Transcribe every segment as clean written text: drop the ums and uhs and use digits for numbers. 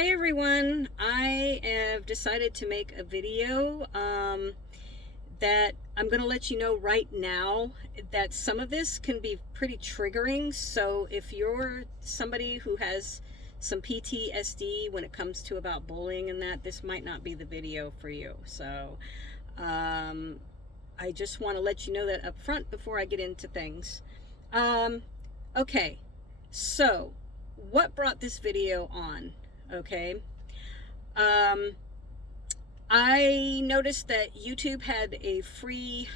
Hey everyone, I have decided to make a video that I'm going to let you know right now that some of this can be pretty triggering. So if you're somebody who has some PTSD when it comes to about bullying and that, this might not be the video for you. So I just want to let you know that up front before I get into things. Okay, so what brought this video on? Okay. I noticed that YouTube had a free,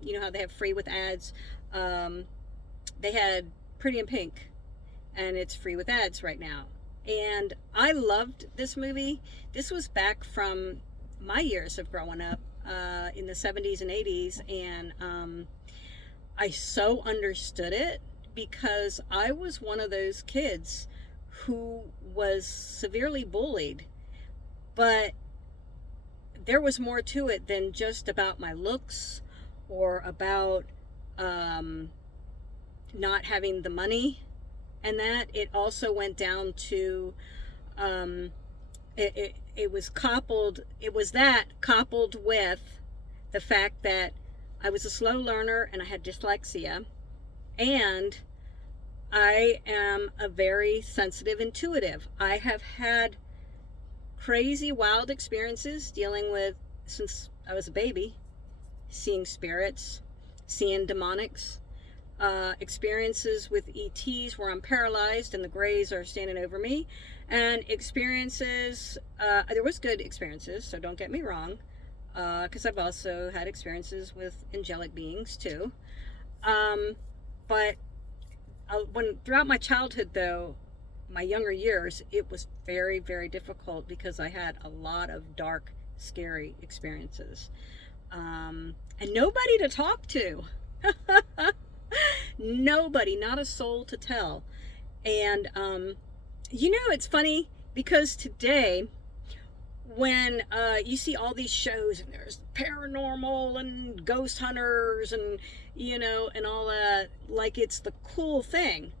you know how they have free with ads? They had Pretty in Pink, and it's free with ads right now. And I loved this movie. This was back from my years of growing up in the 70s and 80s, and I so understood it because I was one of those kids who was severely bullied, but there was more to it than just about my looks or about not having the money, and that it also went down to it was coupled with the fact that I was a slow learner and I had dyslexia, and I am a very sensitive intuitive. I have had crazy, wild experiences dealing with, since I was a baby, seeing spirits, seeing demonics, experiences with ETs where I'm paralyzed and the Greys are standing over me, and experiences, there was good experiences, so don't get me wrong, because I've also had experiences with angelic beings too. But throughout my childhood, though, my younger years, it was very, very difficult because I had a lot of dark, scary experiences, and nobody to talk to. Nobody, not a soul to tell. And you know, it's funny because today, when you see all these shows and there's paranormal and ghost hunters and, you know, and all that, like it's the cool thing.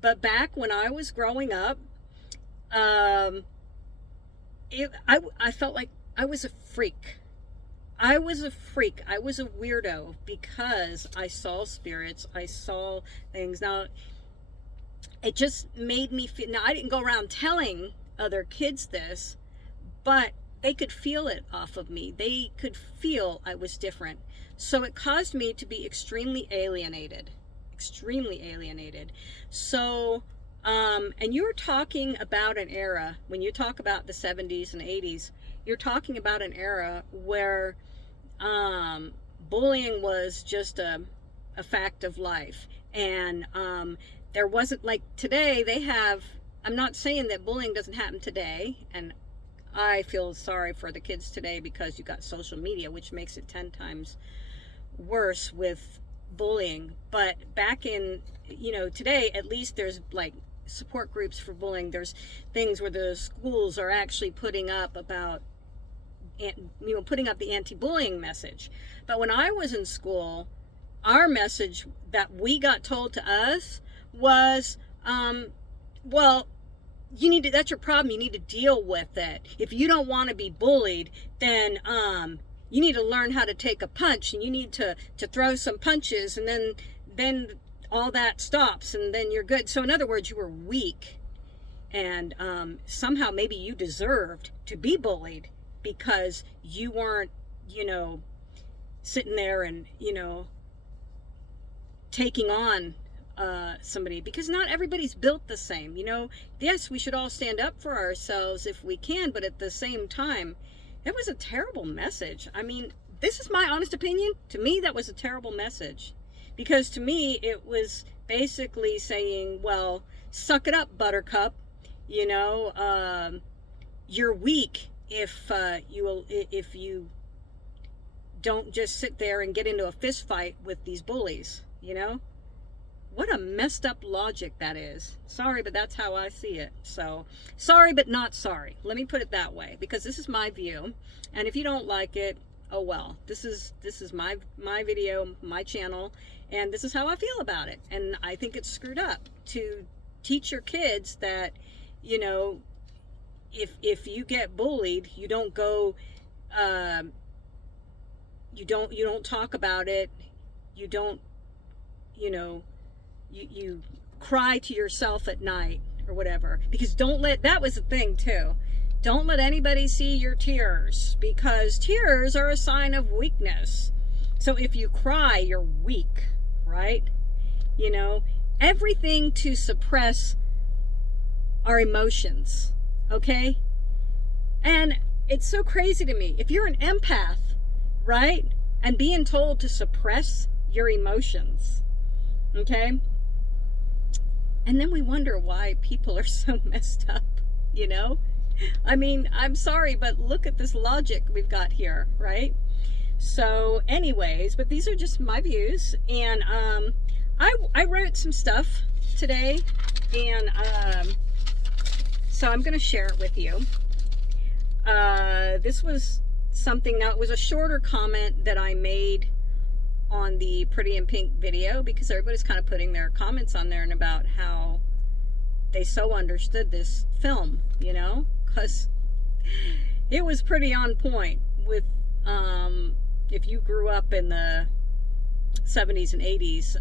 But back when I was growing up, I felt like I was a freak. I was a freak. I was a weirdo because I saw spirits. I saw things. Now, it just made me feel, now I didn't go around telling other kids this, but they could feel it off of me. They could feel I was different. So it caused me to be extremely alienated. So, and you're talking about an era, when you talk about the 70s and 80s, you're talking about an era where bullying was just a fact of life. And there wasn't, like today, they have, I'm not saying that bullying doesn't happen today, and I feel sorry for the kids today because you got social media, which makes it 10 times worse with bullying. But back in, you know, today, at least there's like support groups for bullying. There's things where the schools are actually putting up about, you know, putting up the anti-bullying message. But when I was in school, our message that we got told to us was, well, you need to, that's your problem, you need to deal with it. If you don't want to be bullied, then you need to learn how to take a punch, and you need to throw some punches, and then all that stops, and then you're good. So in other words, you were weak, and somehow maybe you deserved to be bullied because you weren't, you know, sitting there and, you know, taking on somebody, because not everybody's built the same. You know, yes, we should all stand up for ourselves if we can, but at the same time, it was a terrible message. I mean, this is my honest opinion. To me, that was a terrible message, because to me, it was basically saying, well, suck it up, buttercup. You know, you're weak if you don't just sit there and get into a fist fight with these bullies, you know? What a messed up logic that is. Sorry, but that's how I see it. So, sorry, but not sorry. Let me put it that way, because this is my view. And if you don't like it, oh well. This is my video, my channel, and this is how I feel about it. And I think it's screwed up to teach your kids that, you know, if you get bullied, you don't go, um, you don't talk about it. You don't, you know, you cry to yourself at night or whatever, because don't let, that was the thing too, don't let anybody see your tears, because tears are a sign of weakness. So if you cry, you're weak, right? You know, everything to suppress our emotions, okay? And it's so crazy to me, if you're an empath, right, and being told to suppress your emotions, okay, and then we wonder why people are so messed up, you know? I mean, I'm sorry, but look at this logic we've got here, right? So anyways, but these are just my views, and I wrote some stuff today, and so I'm going to share it with you. This was something, now it was a shorter comment that I made on the Pretty in Pink video, because everybody's kind of putting their comments on there and about how they so understood this film, you know, because it was pretty on point with, if you grew up in the 70s and 80s,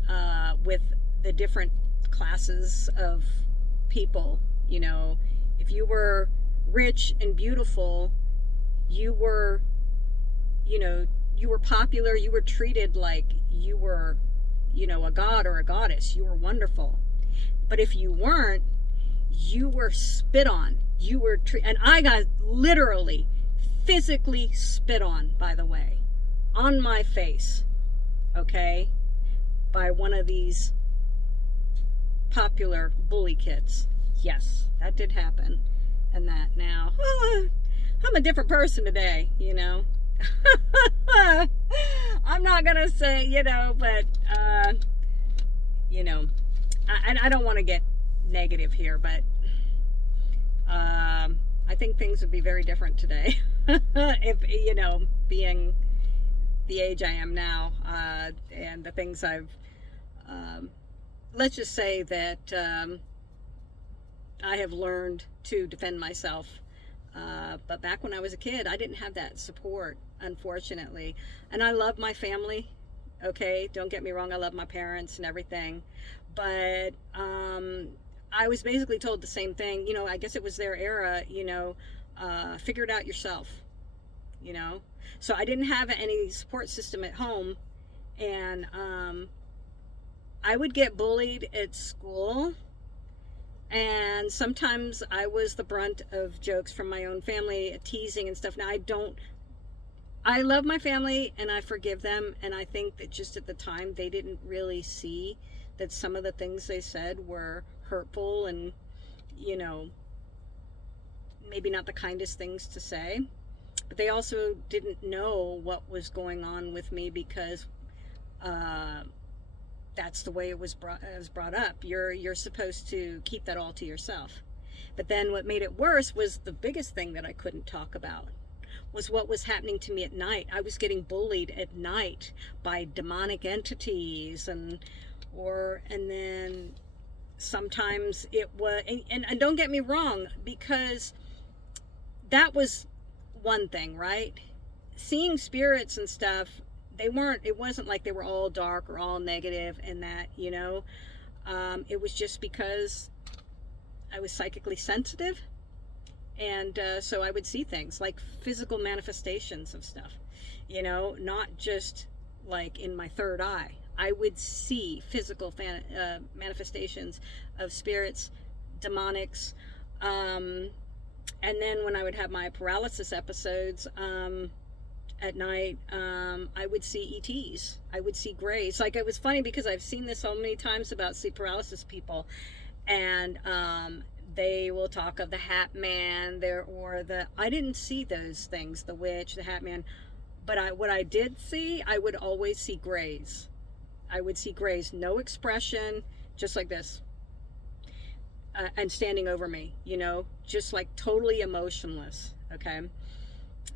with the different classes of people, you know, if you were rich and beautiful, you were, you know, you were popular, you were treated like you were, you know, a god or a goddess, you were wonderful. But if you weren't, you were spit on. You were and I got literally, physically spit on, by the way, on my face, okay, by one of these popular bully kids. Yes, that did happen. And that now, I'm a different person today, you know. I'm not gonna say, you know, but you know, I don't want to get negative here, but I think things would be very different today if, you know, being the age I am now, and the things I've, let's just say that I have learned to defend myself. But back when I was a kid, I didn't have that support, unfortunately. And I love my family, okay? Don't get me wrong, I love my parents and everything. But I was basically told the same thing. You know, I guess it was their era, you know, figure it out yourself, you know? So I didn't have any support system at home. And I would get bullied at school. And sometimes I was the brunt of jokes from my own family, teasing and stuff. Now I love my family and I forgive them. And I think that just at the time they didn't really see that some of the things they said were hurtful and, you know, maybe not the kindest things to say. But they also didn't know what was going on with me, because that's the way it was brought up. You're supposed to keep that all to yourself. But then what made it worse was the biggest thing that I couldn't talk about was what was happening to me at night. I was getting bullied at night by demonic entities, and then sometimes it was, and don't get me wrong, because that was one thing, right? Seeing spirits and stuff, it wasn't like they were all dark or all negative and that, you know. It was just because I was psychically sensitive, and so I would see things like physical manifestations of stuff, you know, not just like in my third eye. I would see physical manifestations of spirits, demonics, and then when I would have my paralysis episodes, at night, I would see ETs. I would see grays. Like, it was funny because I've seen this so many times about sleep paralysis people, and they will talk of the Hat Man there, or I didn't see those things, the witch, the Hat Man, but what I did see, I would always see grays. I would see grays, no expression, just like this, and standing over me, you know, just like totally emotionless, okay?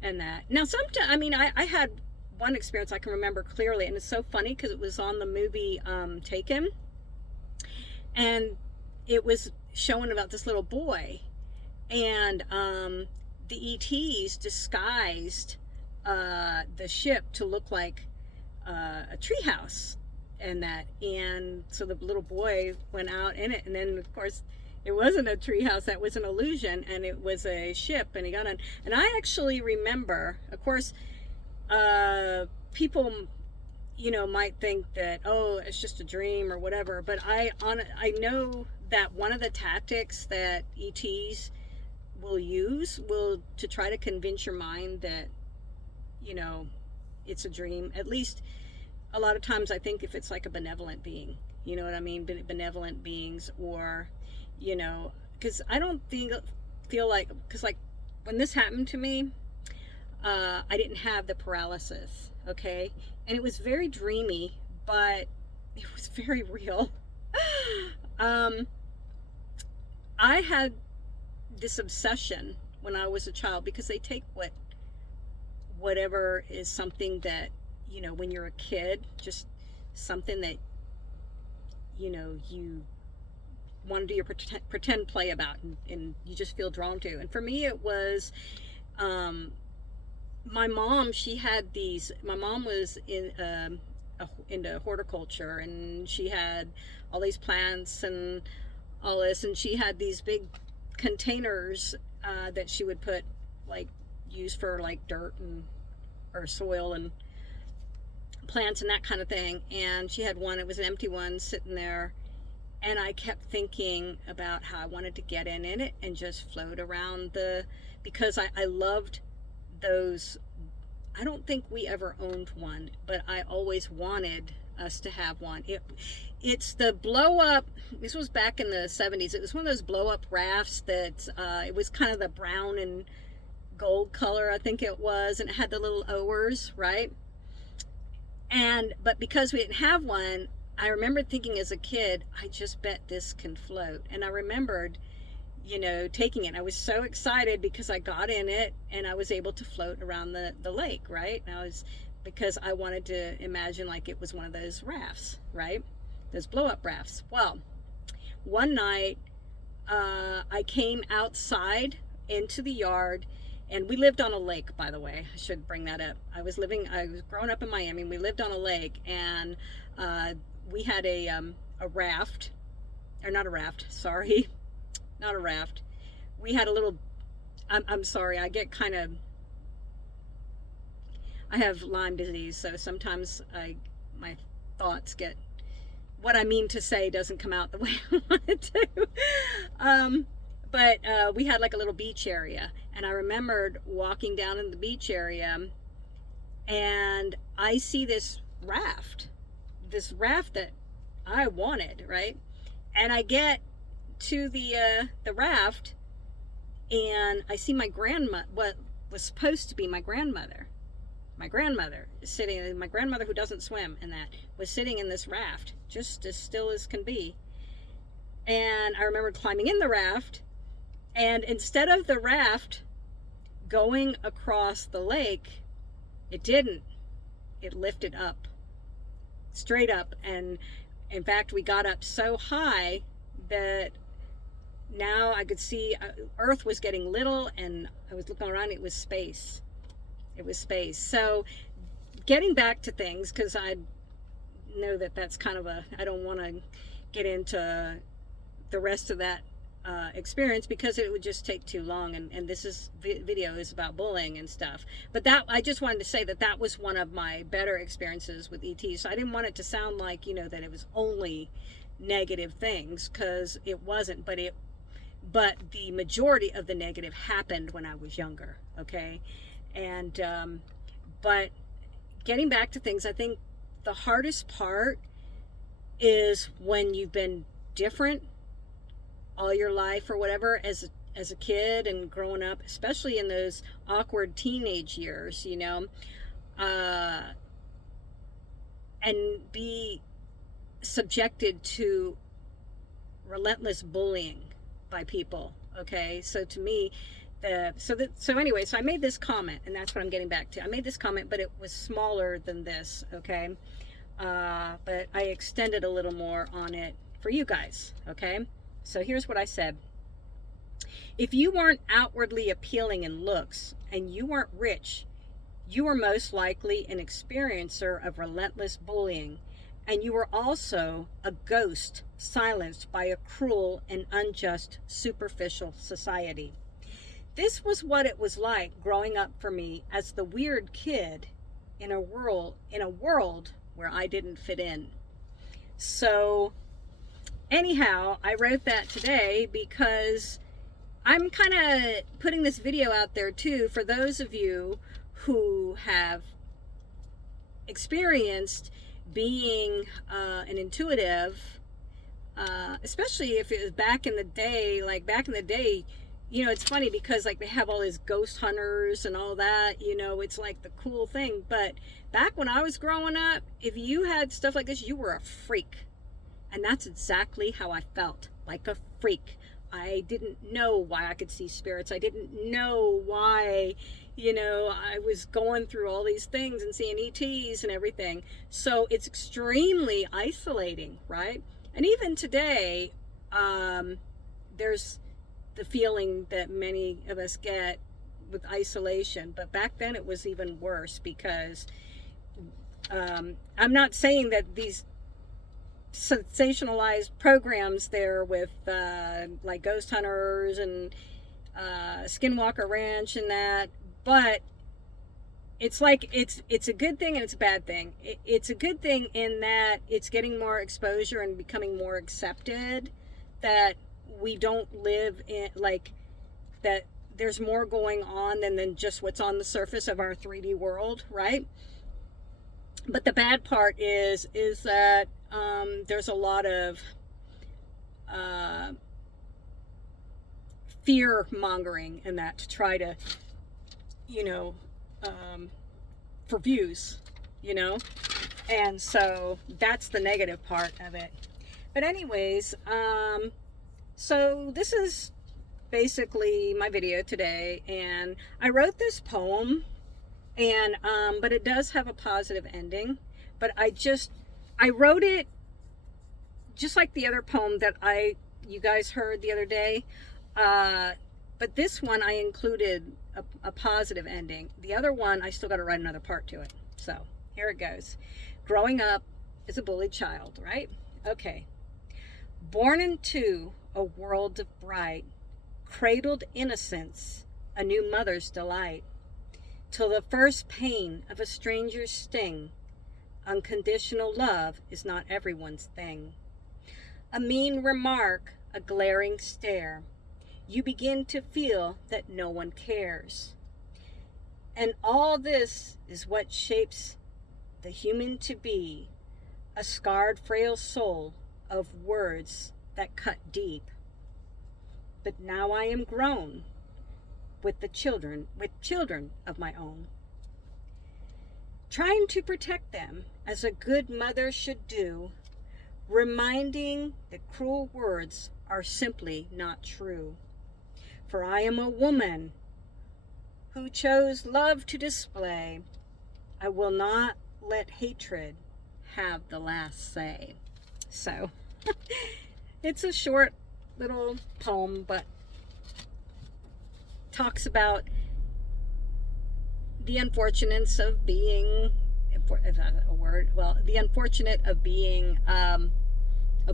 And that. Now, sometimes, I mean, I had one experience I can remember clearly, and it's so funny because it was on the movie Taken, and it was showing about this little boy, And the ETs disguised the ship to look like a treehouse, and so the little boy went out in it, and then of course it wasn't a treehouse, that was an illusion, and it was a ship, and he got on. And I actually remember, of course, people, might think that, oh, it's just a dream or whatever, but I know that one of the tactics that ETs will use will to try to convince your mind that it's a dream. At least a lot of times I think if it's like a benevolent being, you know what I mean, benevolent beings, or because I don't feel like, because like when this happened to me, I didn't have the paralysis, okay, and it was very dreamy, but it was very real. I had this obsession when I was a child, because they take whatever is something that, when you're a kid, just something that, you want to do your pretend play about, and you just feel drawn to. And for me, it was, my mom, my mom was into horticulture, and she had all these plants and all this, and she had these big containers that she would put, like, use for like dirt or soil and plants and that kind of thing. And she had one, it was an empty one sitting there, and I kept thinking about how I wanted to get in it and just float around because I loved those. I don't think we ever owned one, but I always wanted us to have one. It's the blow up, this was back in the 70s, it was one of those blow up rafts that it was kind of the brown and gold color, I think it was, and it had the little oars, right? But because we didn't have one, I remember thinking as a kid, I just bet this can float. And I remembered, taking it. I was so excited because I got in it and I was able to float around the lake, right? And because I wanted to imagine like it was one of those rafts, right? Those blow up rafts. Well, one night I came outside into the yard, and we lived on a lake, by the way. I should bring that up. I was growing up in Miami, and we lived on a lake, and we had a raft, or not a raft, sorry, not a raft. We had a little, I'm sorry, I have Lyme disease, so sometimes my thoughts what I mean to say doesn't come out the way I want it to. But we had like a little beach area, and I remembered walking down in the beach area, and I see this raft that I wanted, right? And I get to the raft, and I see my grandma, what was supposed to be my grandmother. My grandmother who doesn't swim, and that was sitting in this raft, just as still as can be. And I remember climbing in the raft, and instead of the raft going across the lake, it didn't. It lifted up, straight up. And in fact, we got up so high that now I could see Earth was getting little, and I was looking around, it was space. It was space. So getting back to things, because I know that's kind of I don't want to get into the rest of that experience, because it would just take too long, and this video is about bullying and stuff. But I just wanted to say that was one of my better experiences with ET. So I didn't want it to sound like, that it was only negative things, because it wasn't, but the majority of the negative happened when I was younger, okay? And but getting back to things, I think the hardest part is when you've been different all your life or whatever, as a kid and growing up, especially in those awkward teenage years, and be subjected to relentless bullying by people, okay? So to me, so anyway, so I made this comment, and that's what I'm getting back to. I made this comment, but it was smaller than this, okay? But I extended a little more on it for you guys, okay? So here's what I said. If you weren't outwardly appealing in looks and you weren't rich, you were most likely an experiencer of relentless bullying, and you were also a ghost silenced by a cruel and unjust superficial society. This was what it was like growing up for me as the weird kid in a world where I didn't fit in. So anyhow, I wrote that today because I'm kind of putting this video out there too for those of you who have experienced being an intuitive, especially if it was back in the day. Like back in the day, you know, it's funny because like they have all these ghost hunters and all that, you know, it's like the cool thing. But back when I was growing up, if you had stuff like this, you were a freak. And that's exactly how I felt, like a freak. I didn't know why I could see spirits. I didn't know why, you know, I was going through all these things and seeing ETs and everything. So it's extremely isolating, right? And even today, there's the feeling that many of us get with isolation. But back then it was even worse because I'm not saying that these sensationalized programs there with like ghost hunters and Skinwalker Ranch and that, but it's like it's a good thing and it's a bad thing. It's a good thing in that it's getting more exposure and becoming more accepted, that we don't live in like that there's more going on than just what's on the surface of our 3D world, right? But the bad part is that there's a lot of fear mongering in that to try to, you know, for views, you know, and so that's the negative part of it. But anyways, so this is basically my video today, and I wrote this poem, and but it does have a positive ending. But I wrote it just like the other poem that you guys heard the other day, but this one I included a positive ending. The other one I still got to write another part to it. So here it goes. Growing up as a bullied child, right? Okay. Born into a world of bright, cradled innocence, a new mother's delight, till the first pain of a stranger's sting. Unconditional love is not everyone's thing. A mean remark, a glaring stare, you begin to feel that no one cares. And all this is what shapes the human to be, a scarred, frail soul of words that cut deep. But now I am grown with children of my own, trying to protect them as a good mother should do, reminding that cruel words are simply not true. For I am a woman who chose love to display. I will not let hatred have the last say. So, it's a short little poem, but talks about the unfortunates of being, if that's a word, well, the unfortunate of being a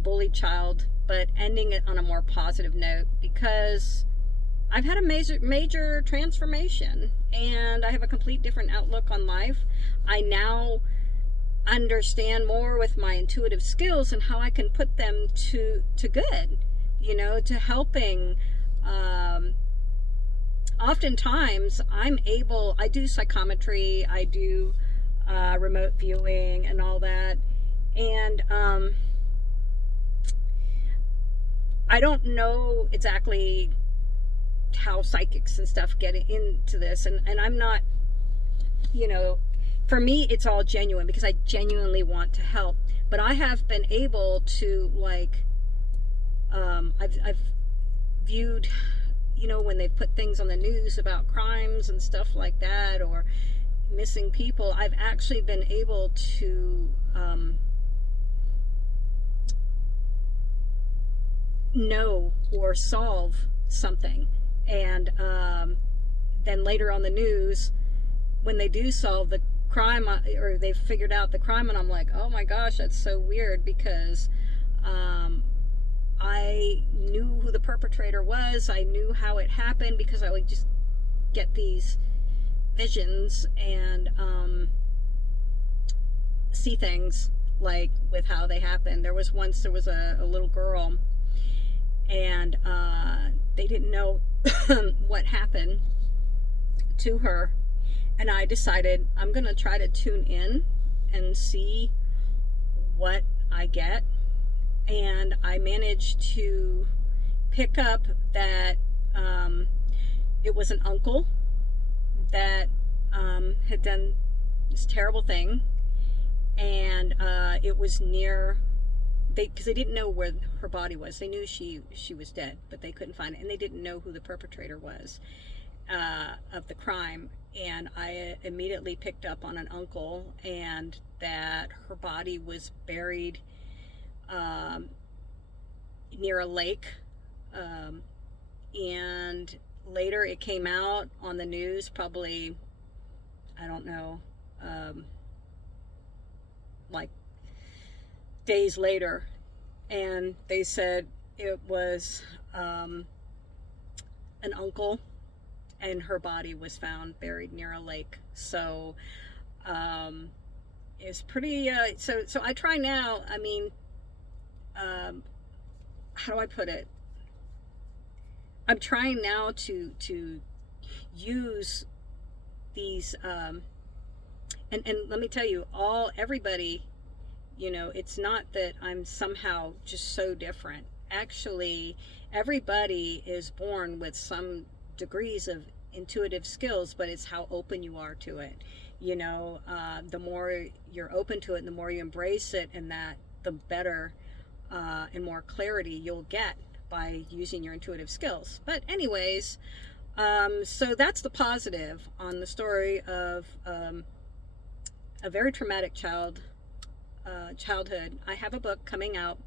bullied child, but ending it on a more positive note, because I've had a major transformation, and I have a complete different outlook on life. I now understand more with my intuitive skills and how I can put them to good, you know, to helping. Oftentimes I do psychometry, I do remote viewing and all that, and I don't know exactly how psychics and stuff get into this, and I'm not, you know, for me it's all genuine because I genuinely want to help. But I have been able to, like, I've viewed, you know, when they've put things on the news about crimes and stuff like that, or missing people, I've actually been able to know or solve something. And then later on the news, when they do solve the crime, or they've figured out the crime, and I'm like, oh my gosh, that's so weird, because I knew who the perpetrator was. I knew how it happened, because I would just get these visions and see things like with how they happened. There was a little girl, and they didn't know what happened to her, and I decided I'm gonna try to tune in and see what I get. And I managed to pick up that it was an uncle that had done this terrible thing, and it was near, because they didn't know where her body was. They knew she was dead, but they couldn't find it, and they didn't know who the perpetrator was of the crime. And I immediately picked up on an uncle, and that her body was buried near a lake, and later it came out on the news, probably, I don't know, like days later, and they said it was an uncle, and her body was found buried near a lake. So it's pretty so I try now, I mean, how do I put it? I'm trying now to use these and let me tell you, everybody, you know, it's not that I'm somehow just so different. Actually, everybody is born with some degrees of intuitive skills, but it's how open you are to it. You know, the more you're open to it and the more you embrace it, and that, the better and more clarity you'll get by using your intuitive skills. But anyways, so that's the positive on the story of a very traumatic childhood. I have a book coming out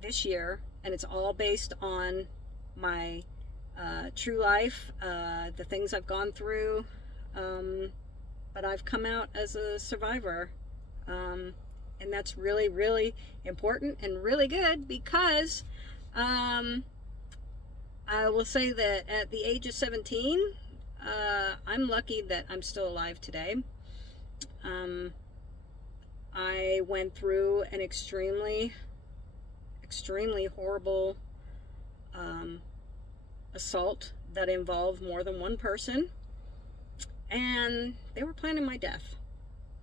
this year, and it's all based on my true life, the things I've gone through, but I've come out as a survivor, and that's really, really important and really good, because I will say that at the age of 17, I'm lucky that I'm still alive today. I went through an extremely horrible assault that involved more than one person, and they were planning my death,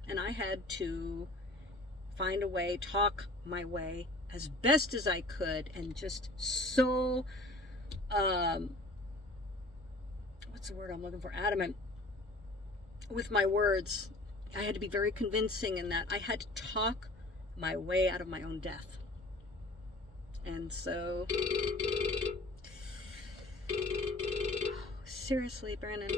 and I had to find a way, talk my way as best as I could, and just so what's the word I'm looking for, adamant with my words. I had to be very convincing in that I had to talk my way out of my own death. And so, seriously, Brandon,